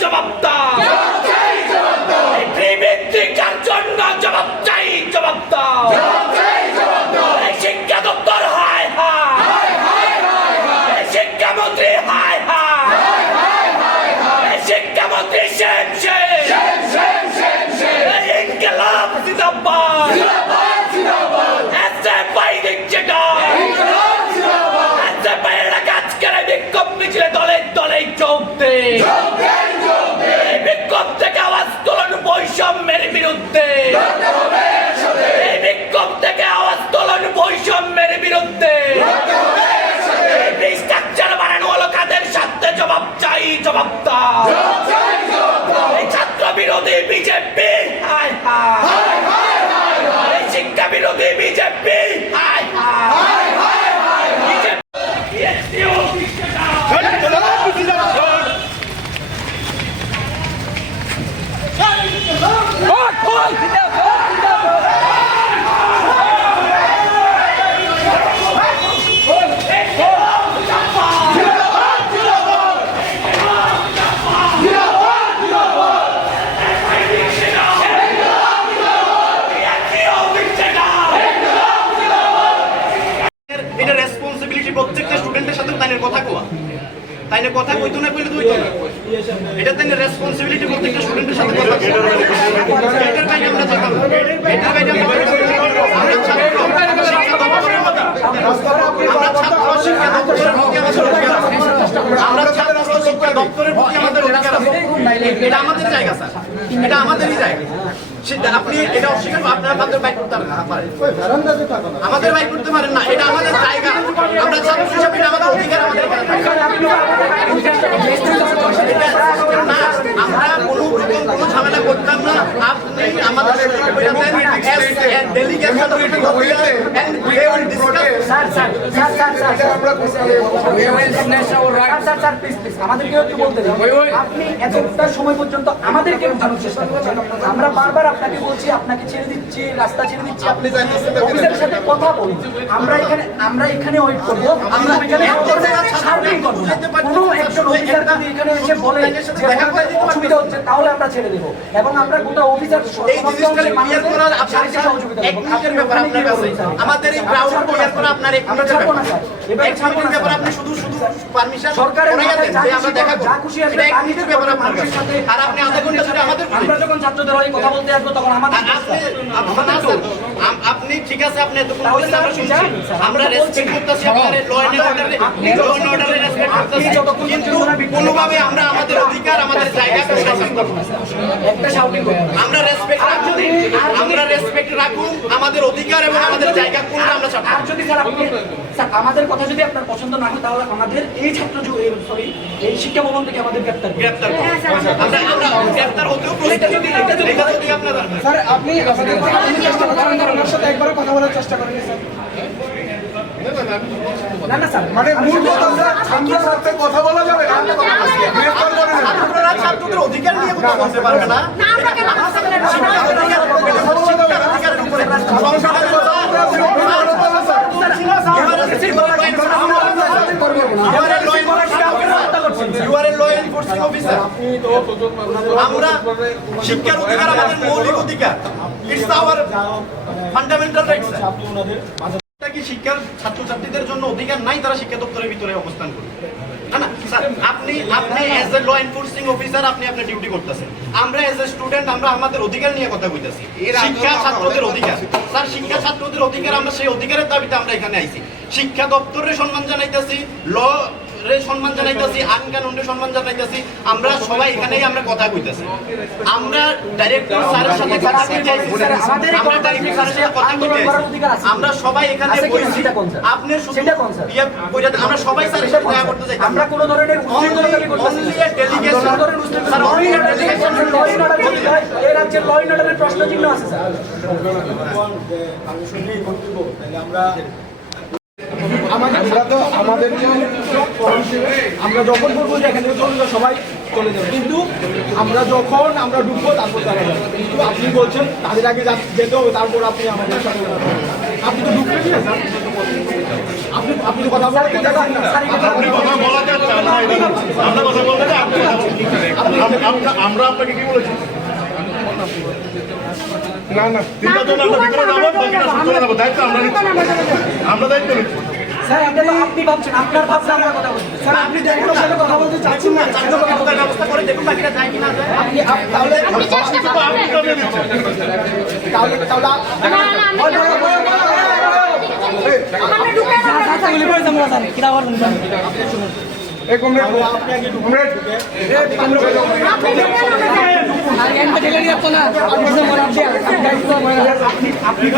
জবাবদার জনতা। ছাত্র বিরোধী বিজেপি। হাই হাই শিক্ষা বিরোধী বিজেপি। হাই হাই বিজেপি তাইনে কথা কইতো না কইলে দুইটা এটা তাইলে রেসপন্সিবিলিটি প্রত্যেকটা স্টুডেন্টের সাথে কথা এটার বাইরে আমরা যেতাম এটার বাইরে আমরা ছাত্র আমরা ছাত্র শিক্ষা দপ্তরের প্রতি আমাদের। আমরা ছাত্র শিক্ষা দপ্তরের প্রতি আমাদের অধিকার আছে এটা আমাদের জায়গা স্যার। এটা আমাদেরই জায়গা। আপনি এটা অস্বীকার আপনারা আপনাদের বাইক করতে পারেন না, আমাদের বাইক করতে পারেন না এটা আমাদের জায়গা। আমরা ছাত্র হিসাবে এটা আমাদের অধিকার আমাদের না, আমরা কোনো রকম কোনো ঝামেলা করতাম না। আপনি আমাদের সময় পর্যন্ত আমাদেরকে বোঝানোর চেষ্টা করছেন। আমরা বারবার আপনাকে বলছি আপনাকে ছেড়ে দিচ্ছি রাস্তা ছেড়ে দিচ্ছি আপনি অফিসারের সাথে কথা বলুন। আমরা এখানে আমরা এখানে ওয়েট করব। আমরা এখানে সার্ভেই করব না। কোনো একজন অফিসার যদি এখানে এসে বলে অসুবিধা হচ্ছে তাহলে আমরা ছেড়ে দেবো। এবং আমরা গোটা অফিসার করার আমাদের এই গ্রাউন্ড ক্লিয়ার করা আপনার এক ছাড়ানোর ব্যাপারে আপনি শুধু শুধু পারমিশন সরকারের আমরা যা খুশি আসবে তার ব্যাপারে মানুষের সাথে আর আপনি আধা ঘণ্টা ধরে আমাদের আমরা যখন ছাত্রদের হয় কথা বলতে আসব তখন আমাদের আপনি ঠিক আছে আপনি এত আমরা রেসপেক্ট করতেছি আপনাদের ল এন্ড অর্ডারে ল এন্ড অর্ডারে রেসপেক্ট করতেছি কিন্তু কোনোভাবে আমরা আমাদের অধিকার আমাদের জায়গা একটা শাউটিং আমরা রেসপেক্ট রাখুন আমরা রেসপেক্ট রাখুন আমাদের অধিকার এবং আমাদের জায়গা কোনটা আমরা চাপ আর যদি স্যার আপনি স্যার আমাদের কথা যদি আপনার পছন্দ না হয় তাহলে আমাদের এই ছাত্র সরি এই শিক্ষা ভবন থেকে আমাদের গ্রেপ্তার করুন। গ্রেপ্তার আমরা আমরা গ্রেপ্তার হতেও এটা যদি এটা যদি এটা যদি আপনার স্যার আপনি আমাদের আপনি চেষ্টা করছেন ওনার সাথে একবারও কথা বলার চেষ্টা করেন স্যার। না না স্যার। মানে মূল কথা স্যার ছাত্রের সাথে কথা বলা যাবে না গ্রেফতার করে না ছাত্ররা ছাত্রদের অধিকার নিয়ে কথা বলতে পারবে না। অধিকারের উপরে কথা law enforcing officer. আমরা শিক্ষার অধিকার আমাদের মৌলিক অধিকার। ইটস আওয়ার ফান্ডামেন্টাল রাইটস কি শিক্ষার ছাত্রছাত্রীদের জন্য অধিকার? নাই তারা শিক্ষা দপ্তরের ভিতরে অবস্থান করবে না না স্যার আপনি আপনি as a law enforcing officer আপনি আপনার ডিউটি করতেছেন। আমরা এজ এ স্টুডেন্ট আমরা আমাদের অধিকার নিয়ে কথা কইতাছি। শিক্ষা ছাত্রদের অধিকার। স্যার শিক্ষা ছাত্রদের অধিকার আমরা সেই অধিকারের দাবিতে আমরা এখানে আইছি। শিক্ষা দপ্তরের সম্মান জানাইতেছি ল সম্মান জানাইতেছি আইন কানুনকে সম্মান জানাইতেছি আমরা সবাই এখানেই আমরা কথা কইতেছি। আমরা ডাইরেক্টর স্যারের সাথে কথা কইতেছি আমরা সবাই এখানে বইছি। আপনি শুধু ইয়ে আমরা সবাই স্যারের সাথে দেখা করতে চাই আমরা কোনো ধরনের only delegation sir only delegation এই রাজ্যের লয় নটারের প্রশ্ন চিহ্ন আছে স্যার। আমি শুনলেই বক্তব্য তাহলে আমরা তো আমাদের যে আমরা যখন বলব যে এখানে চলে সবাই চলে যাবে। কিন্তু আমরা যখন আমরা ঢুকবো তারপর তারা যাবে। কিন্তু আপনি বলছেন তাদের আগে যেতে হবে তারপর আপনি আমাদের সাথে আপনি তো ঢুকবেন না স্যার আপনি আপনি তো কথা বলতে চাচ্ছেন না আপনি কথা না আমরা কথা বলতে আপনি আমরা আপনাকে কি বলেছি? না না তিনটা জন আমরা ভিতরে যাব বাকিটা চলে যাব। দায়িত্ব আমরা আমরা দায়িত্ব নিচ্ছি। স্যার এটা তো আপনি ভাবছেন আপনার ভাবনা আমরা কথা বলছি স্যার আপনি দেখুন কথা বলতে চাচ্ছেন না ব্যবস্থা করে দেখুন বাকিটা যায় কিনা আপনি আপ- তাহলে বাকিটা তো আপনি করে দিচ্ছেন তাহলে তাহলে আপ- না, না, আমি ওখানে ঢুকে যাব। এই কমরেড কমরেড আপনি ঢুকে যাবেন। আপনি